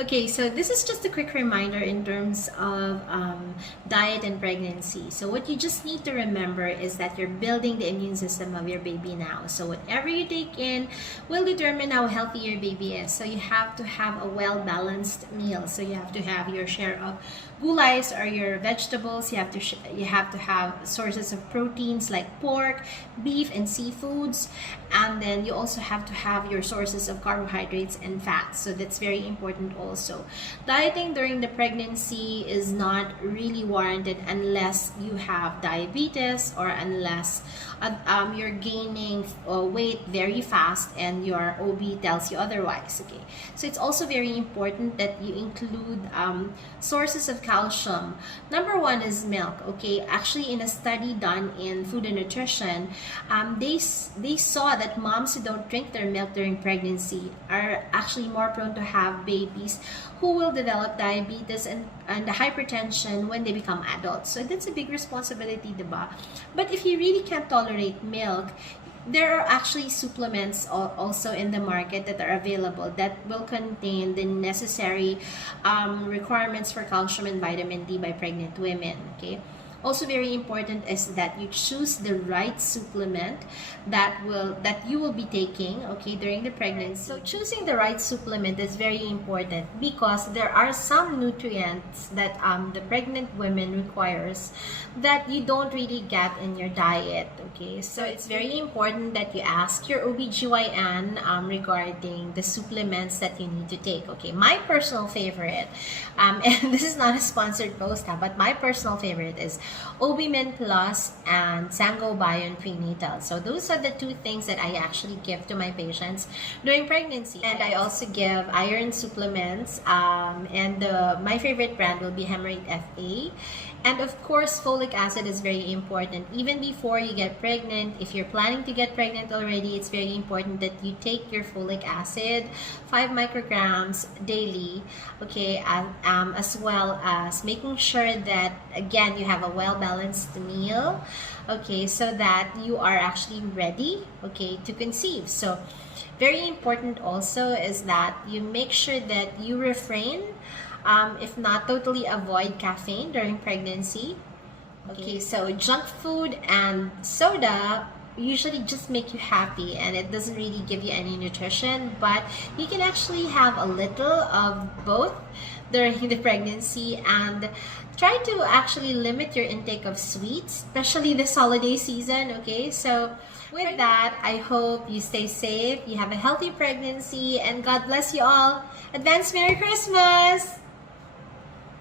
Okay, so this is just a quick reminder in terms of diet and pregnancy. So what you just need to remember is that you're building the immune system of your baby now. So whatever you take in will determine how healthy your baby is. So you have to have a well-balanced meal. So you have to have your share of gulays or your vegetables. You have to have sources of proteins like pork, beef, and seafoods. And then you also have to have your sources of carbohydrates and fats. So that's very important also. Dieting during the pregnancy is not really warranted unless you have diabetes or unless you're gaining weight very fast and your OB tells you otherwise. Okay, so it's also very important that you include sources of calcium. Number one is milk. Okay, actually in a study done in Food and Nutrition, they saw that moms who don't drink their milk during pregnancy are actually more prone to have babies who will develop diabetes and hypertension when they become adults. So that's a big responsibility, diba? But if you really can't tolerate milk, there are actually supplements also in the market that are available that will contain the necessary requirements for calcium and vitamin D by pregnant women. Okay. Also very important is that you choose the right supplement that you will be taking, okay, during the pregnancy. So choosing the right supplement is very important because there are some nutrients that the pregnant women requires that you don't really get in your diet. Okay, so it's very important that you ask your OBGYN regarding the supplements that you need to take. Okay, my personal favorite, and this is not a sponsored post, but my personal favorite is OB-Min Plus and Sangobion Prenatal. So those are the two things that I actually give to my patients during pregnancy. And I also give iron supplements, and my favorite brand will be Hemorrhoid FA. And of course, folic acid is very important. Even before you get pregnant, if you're planning to get pregnant already, it's very important that you take your folic acid, 5 micrograms daily, okay, as well as making sure that, again, you have a well-balanced meal, okay, so that you are actually ready, okay, to conceive. So very important also is that you make sure that you refrain, if not totally avoid caffeine during pregnancy. Okay, so junk food and soda usually just make you happy and it doesn't really give you any nutrition, but you can actually have a little of both during the pregnancy and try to actually limit your intake of sweets, especially this holiday season. Okay, so with that, I hope you stay safe, you have a healthy pregnancy, and God bless you all. Advance Merry Christmas!